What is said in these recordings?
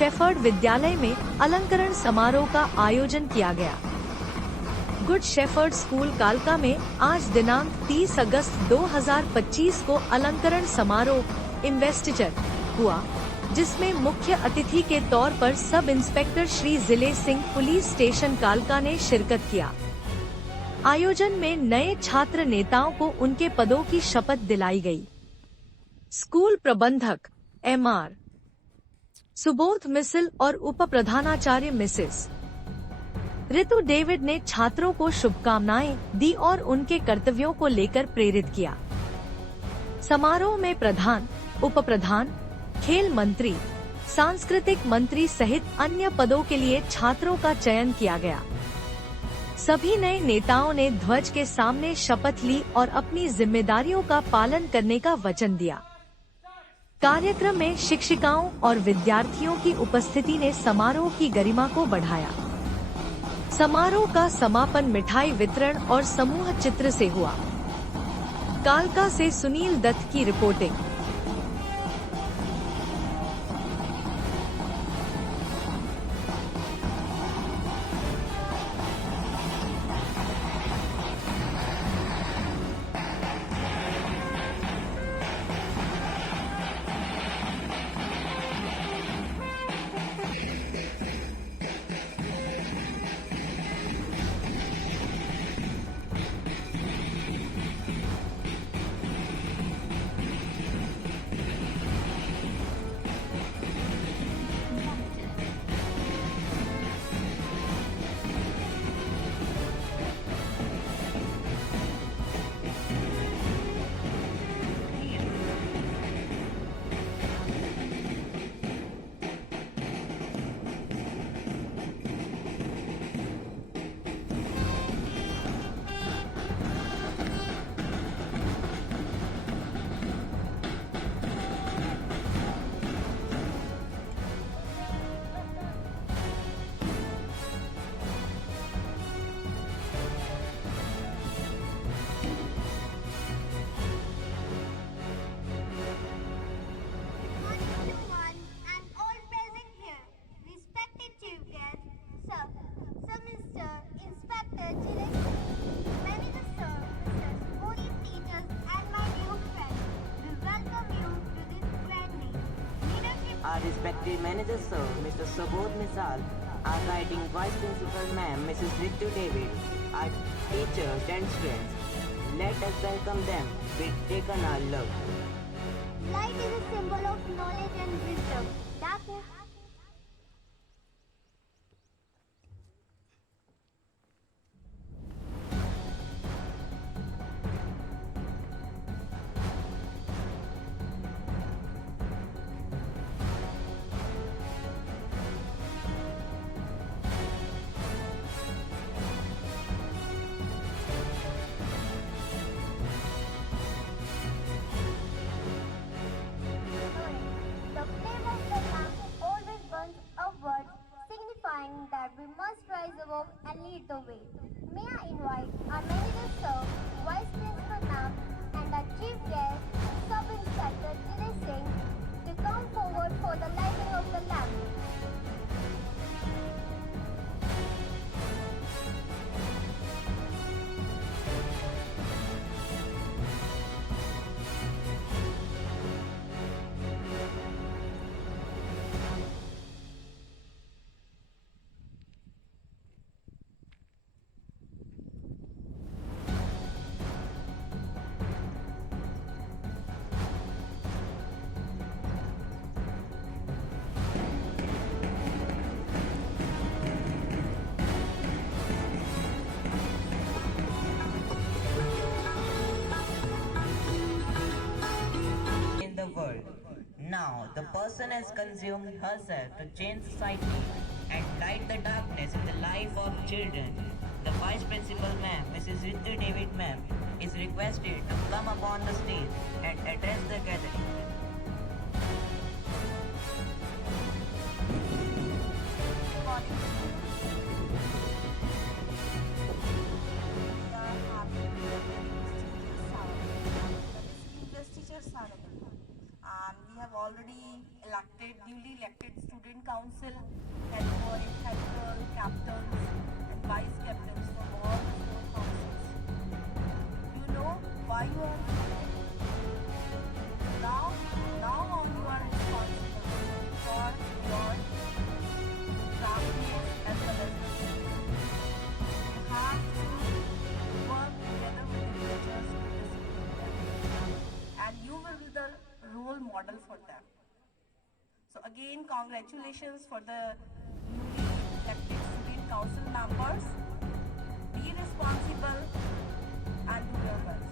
Shepherd विद्यालय में अलंकरण समारोह का आयोजन किया गया। गुड शेफर्ड स्कूल कालका में आज दिनांक 30 अगस्त 2025 को अलंकरण समारोह इन्वेस्टिचर हुआ, जिसमें मुख्य अतिथि के तौर पर सब इंस्पेक्टर श्री जिले सिंह पुलिस स्टेशन कालका ने शिरकत किया। आयोजन में नए छात्र नेताओं को उनके पदों की शपथ दिलाई गई। स्कूल प्रबंधक एम.आर. सुबोध मिसल और उप प्रधानाचार्य मिसेस ऋतु डेविड ने छात्रों को शुभकामनाएं दी और उनके कर्तव्यों को लेकर प्रेरित किया। समारोह में प्रधान, उप प्रधान, खेल मंत्री, सांस्कृतिक मंत्री सहित अन्य पदों के लिए छात्रों का चयन किया गया। सभी नए नेताओं ने ध्वज के सामने शपथ ली और अपनी जिम्मेदारियों का पालन करने का वचन दिया। कार्यक्रम में शिक्षिकाओं और विद्यार्थियों की उपस्थिति ने समारोह की गरिमा को बढ़ाया। समारोह का समापन मिठाई वितरण और समूह चित्र से हुआ। कालका से सुनील दत्त की reporting. Our respected manager sir, Mr. Subodh Misal, our guiding vice principal ma'am, Mrs. Ritu David, our teachers and students. Let us welcome them with taken our love. Light is a symbol of knowledge and wisdom. Darkness. The flame of the lamp always burns upward, signifying that we must rise above and lead the way. May I invite our manager sir, vice principal ma'am, and our chief guest, sub-inspector Dilip Singh, to come forward for the lighting of the lamp. In the world. Now, the person has consumed herself to change society and light the darkness in the life of children. The Vice Principal Ma'am, Mrs. Ritu David Ma'am, is requested to come upon the stage and address the gathering. And we have already elected newly elected student council head girl, captains and vice captains for all the four councils. You know why you are elected? Now on you are responsible for your classmates as well as the students. You have to work together with the teachers to discipline them. And you will be the role model for them. So again, congratulations for the newly elected student council members. Be responsible and do your best.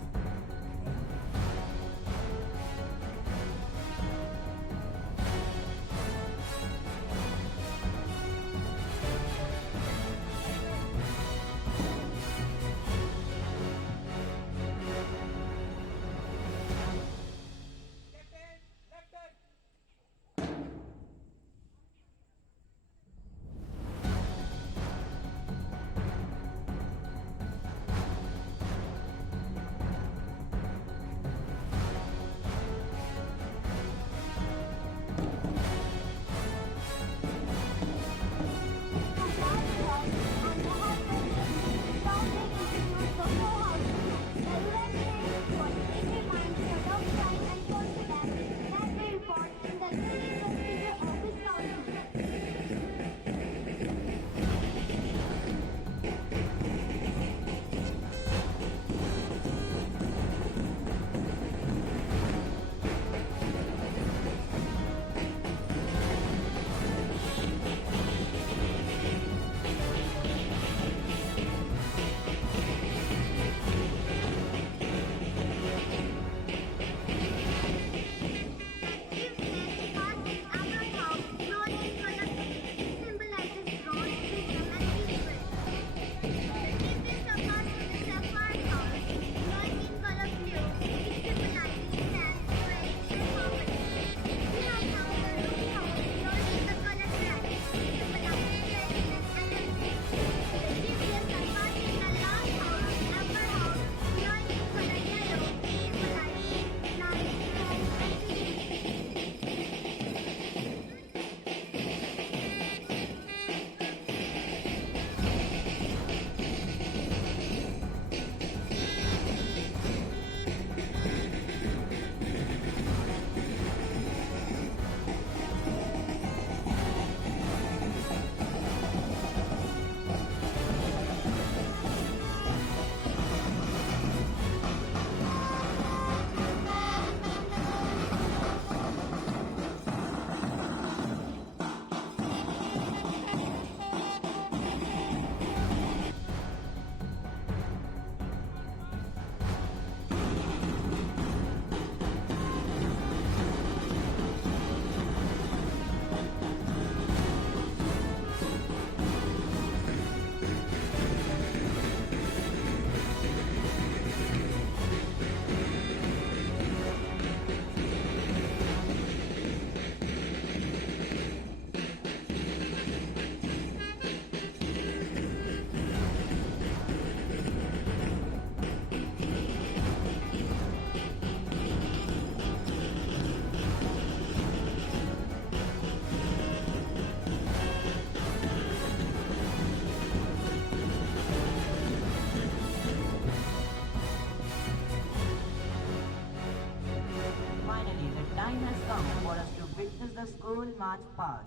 witness the school march past.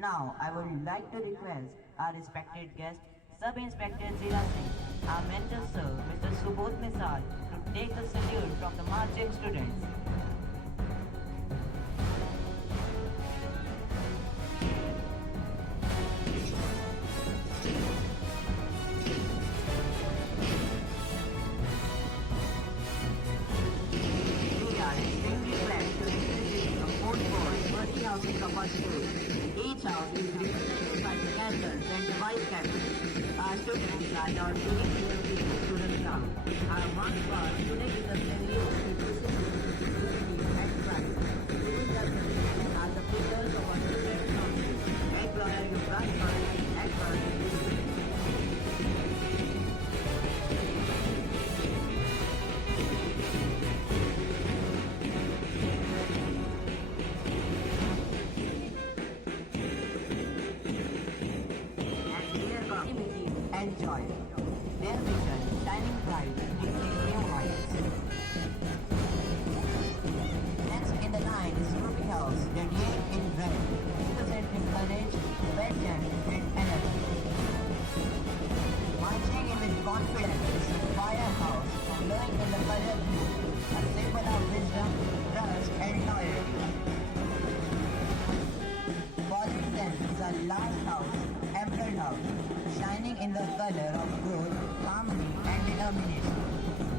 Now, I would like to request our respected guest, Sub-Inspector Zira Singh, our mentor sir, Mr. Subodh Misal, to take the salute from the marching students. We are extremely glad to introduce the fourth board working house in Kappa School. Each house is represented by the captains and the vice captains. Our students are now doing their student now. Our march past today is a salute to discipline, unity and pride. Students are presented as the pillars of our student council. Employer you branch and employer you discipline. shining bright, reaching new heights. Next in the line is Ruby House, radiate in red, representing courage, passion, and energy. Marching in with confidence is the firehouse, glowing in the color blue, a symbol of wisdom, trust, and loyalty. Following them is our last house, Emerald House, shining in the color of growth, harmony, and determination.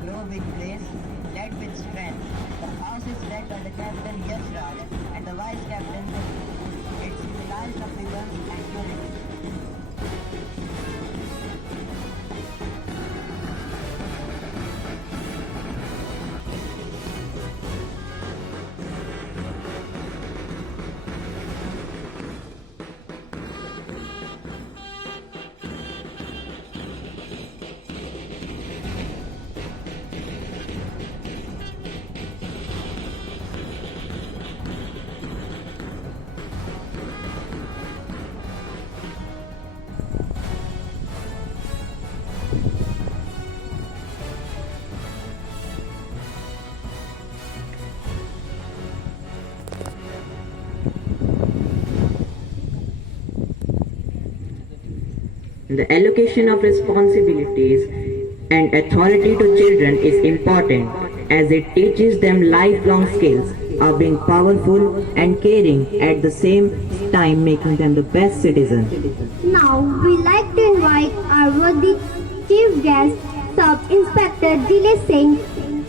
Grow with grace, led with strength. The house is led by the captain Yash Raj and the vice captain Vinny. It symbolizes the freedom and unity. The allocation of responsibilities and authority to children is important as it teaches them lifelong skills of being powerful and caring at the same time making them the best citizens. Now, we like to invite our worthy chief guest, Sub-Inspector Dilesh Singh.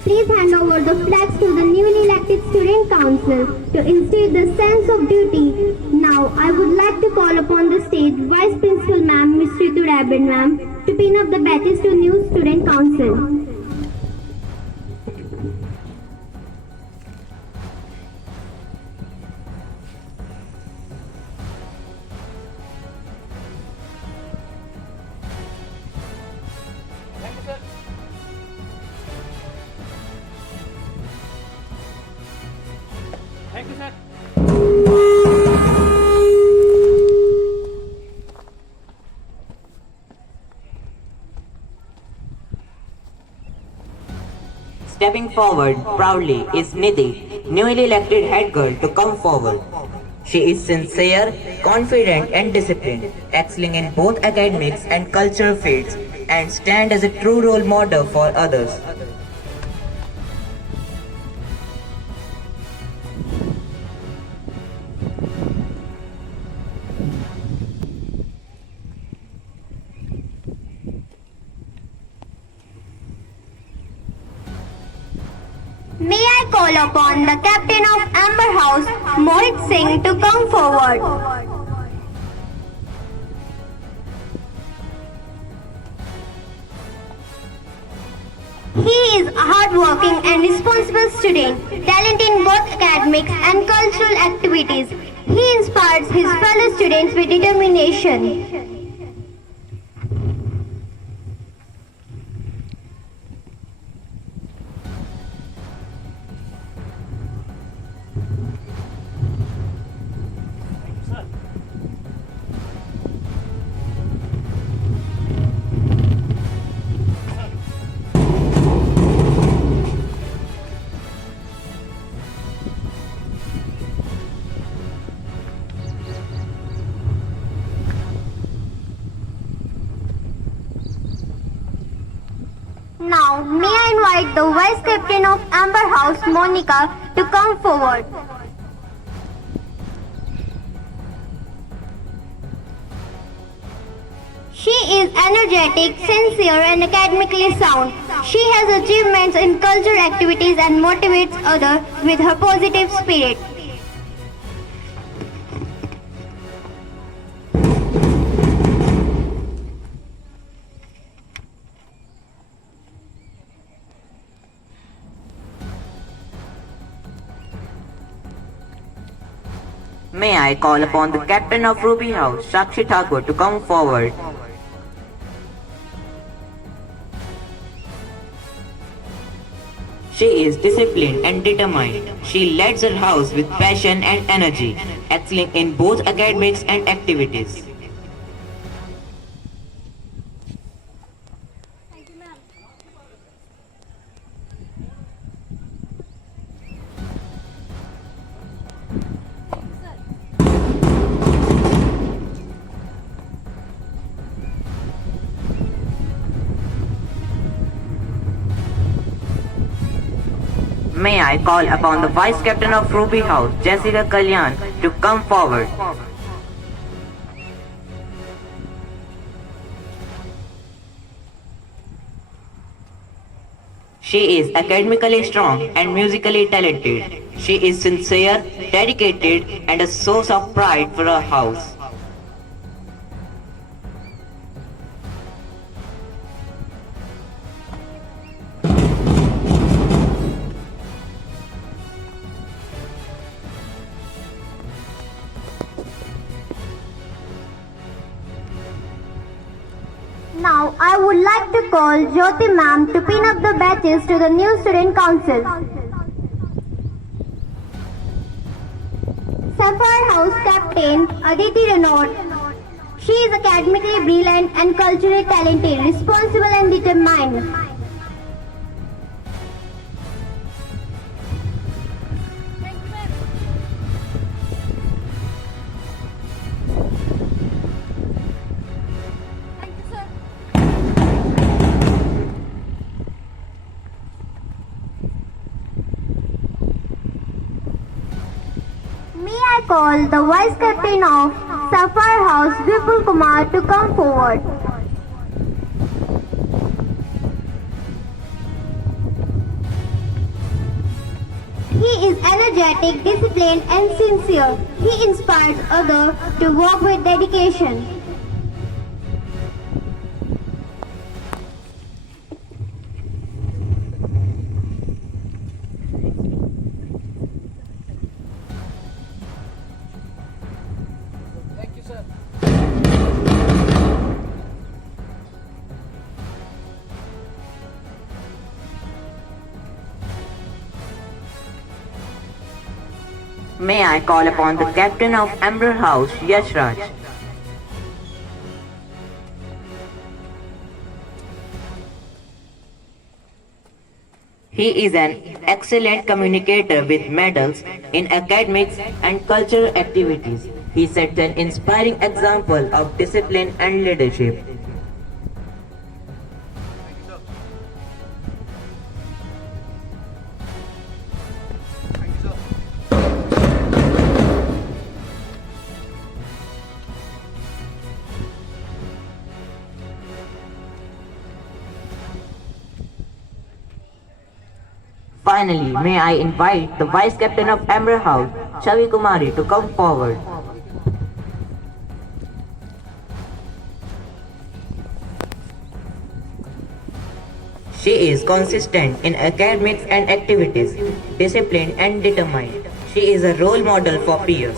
Please hand over the flags to the newly elected Student Council to instill the sense of duty. Now, I would like to call upon the stage Vice Principal Ma'am, Ms. Ritu Rabin Ma'am, to pin up the badges to new Student Council. Thank you, sir. Stepping forward proudly is Nidhi, newly elected head girl, to come forward. She is sincere, confident and disciplined, excelling in both academics and cultural fields, and stand as a true role model for others. May I call upon the captain of Amber House, Mohit Singh, to come forward. He is a hardworking and responsible student, talented in both academics and cultural activities. He inspires his fellow students with determination. Now, may I invite the Vice Captain of Amber House, Monica, to come forward. She is energetic, sincere, and academically sound. She has achievements in cultural activities and motivates others with her positive spirit. May I call upon the captain of Ruby House, Sakshi Thakur, to come forward. She is disciplined and determined. She leads her house with passion and energy, excelling in both academics and activities. I call upon the Vice Captain of Ruby House, Jessica Kalyan, to come forward. She is academically strong and musically talented. She is sincere, dedicated, and a source of pride for her house. Now, I would like to call Jyoti ma'am to pin up the badges to the new student council. Sapphire House Captain Aditi Renaud. She is academically brilliant and culturally talented, responsible and determined. May I call the Vice Captain of Sapphire House, Vipul Kumar, to come forward. He is energetic, disciplined and sincere. He inspires others to work with dedication. Thank you, sir. May I call upon the Captain of Emerald House, Yash Raj. He is an excellent communicator with medals in academics and cultural activities. He sets an inspiring example of discipline and leadership. Finally, may I invite the Vice Captain of Emerald House, Chavi Kumari, to come forward. She is consistent in academics and activities, disciplined and determined. She is a role model for peers.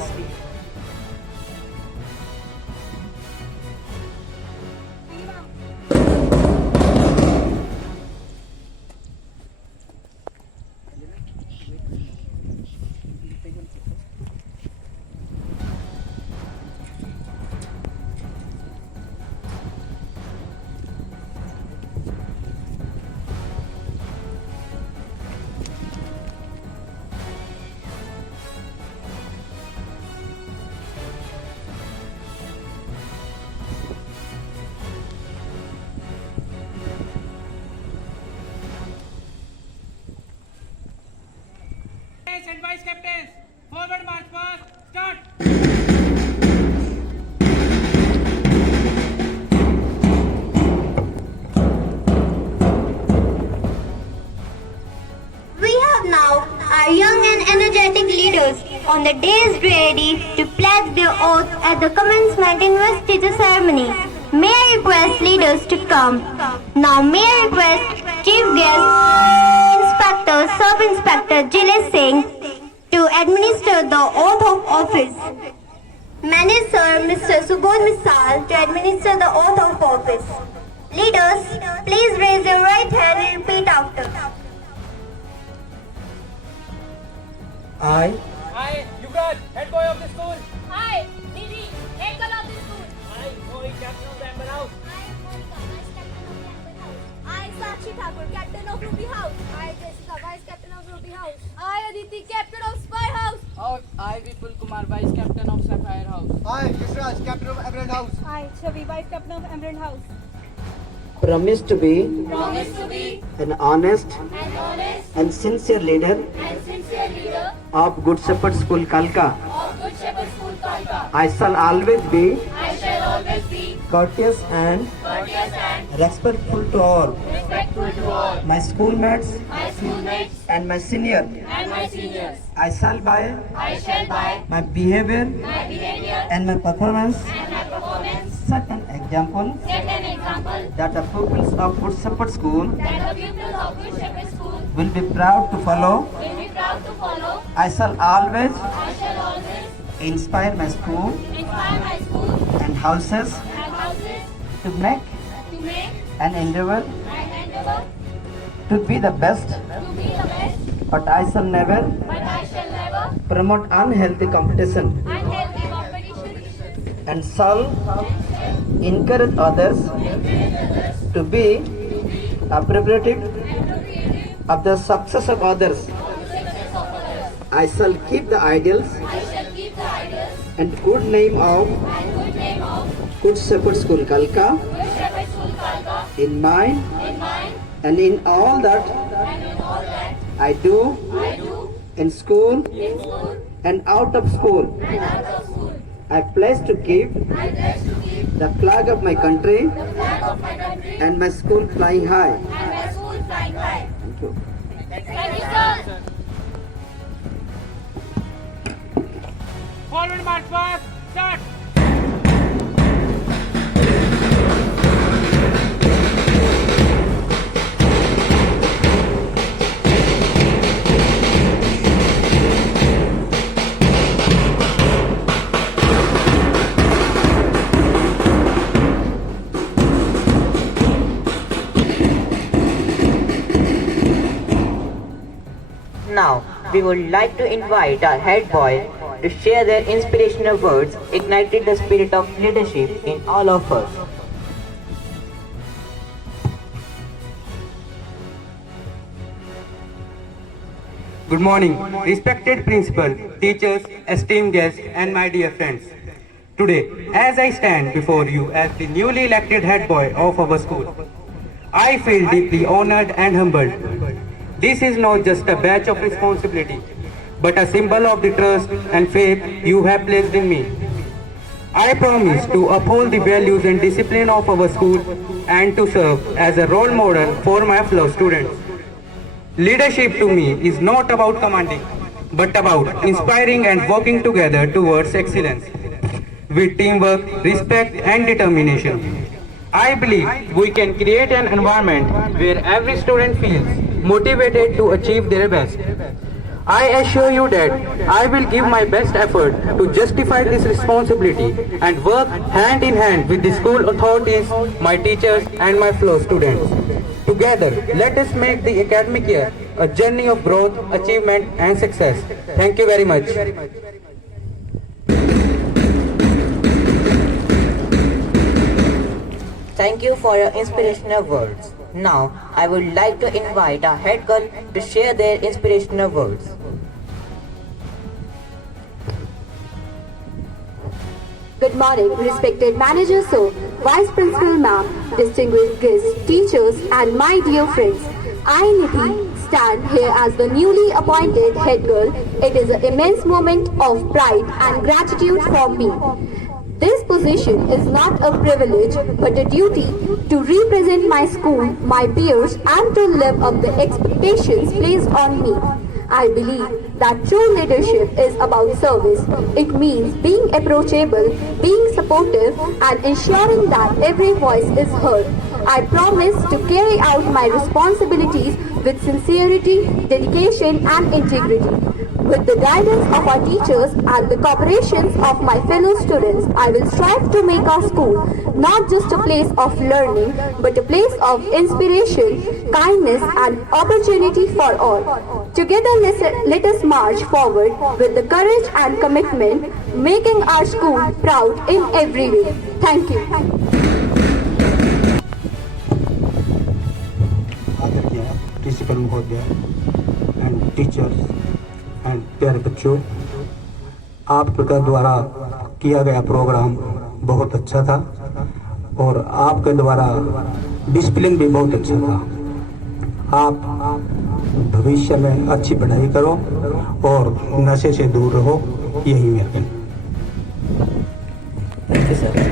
And vice captains, forward march past, start. We have now our young and energetic leaders on the days ready to pledge their oath at the commencement investiture ceremony. May I request leaders to come. Now may I request Chief Guest Inspector Sub-Inspector Jilesh Singh to administer the oath of office. Manager Mr. Subodh Misal to administer the oath of office. Leaders, please raise your right hand and repeat after. I, Yuvraj, head boy of the school. Hi, Didi, head girl of the school. I, Mohit, captain of the Amber House. I am Monica, vice captain of the Amber House. I, Sakshi Thakur, captain of Ruby House. I, Jessica, vice captain of Ruby House. I, Aditi, captain of Spy House. I, Vipul Kumar, vice captain of Sapphire House. I, Yashraj, captain of Emerald House. I, Chavi, vice captain of Emerald House. promise to be promise to be an honest an honest and sincere leader and sincere leader of Good Shepherd School Kalka. of Good Shepherd School Kalka. I shall always be I shall always be courteous and courteous and respectful to all respectful to all my schoolmates my schoolmates and my senior. and my seniors. I shall by I shall by my behavior my behavior and my performance and my performance set an example set an example that the pupils of Good Shepherd School that the pupils of Good Shepherd School will be proud to follow. will be proud to follow. I shall always I shall always inspire my school inspire my school and houses and houses to make to make an endeavor an endeavor to be the best, to be the best, but I shall never but I shall never promote unhealthy competition unhealthy competition and shall encourage others to be appreciative of the success of others. I shall keep the ideals I shall keep the ideals and good name of and good name of Good Shepherd School Kalka Good Shepherd School Kalka in mind in mind and in all that and in all that I do I do in school in school and out of school. and out of school. I pledge to keep I pledge to keep the flag of my country the flag of my country and my school flying high. and my school flying high. Thank you. Thank you, sir. Forward march past. Start. Now, we would like to invite our head boy to share their inspirational words, igniting the spirit of leadership in all of us. Good morning, respected principal, teachers, esteemed guests, and my dear friends. Today, as I stand before you as the newly elected head boy of our school, I feel deeply honored and humbled. This is not just a badge of responsibility, but a symbol of the trust and faith you have placed in me. I promise to uphold the values and discipline of our school and to serve as a role model for my fellow students. Leadership to me is not about commanding, but about inspiring and working together towards excellence. With teamwork, respect and determination, I believe we can create an environment where every student feels motivated to achieve their best. I assure you that I will give my best effort to justify this responsibility and work hand in hand with the school authorities, my teachers and my fellow students. Together, let us make the academic year a journey of growth, achievement and success. Thank you very much. Thank you for your inspirational words. Now, I would like to invite our head girl to share their inspirational words. Good morning, respected manager sir, vice principal ma'am, distinguished guests, teachers and my dear friends. I, Nidhi, stand here as the newly appointed head girl. It is an immense moment of pride and gratitude for me. This position is not a privilege but a duty to represent my school, my peers and to live up the expectations placed on me. I believe that true leadership is about service. It means being approachable, being supportive and ensuring that every voice is heard. I promise to carry out my responsibilities with sincerity, dedication and integrity. With the guidance of our teachers and the cooperation of my fellow students, I will strive to make our school not just a place of learning, but a place of inspiration, kindness and opportunity for all. Together, let us march forward with the courage and commitment, making our school proud in every way. Thank you. आदरणीय principal महोदय and teachers and प्यारे बच्चों, आपके द्वारा किया गया programme बहुत अच्छा था और आपके द्वारा डिसिप्लिन भी बहुत अच्छा था। आप भविष्य में अच्छी पढ़ाई करो और नशे से दूर रहो, यही मेरा कहना। Thank you sir.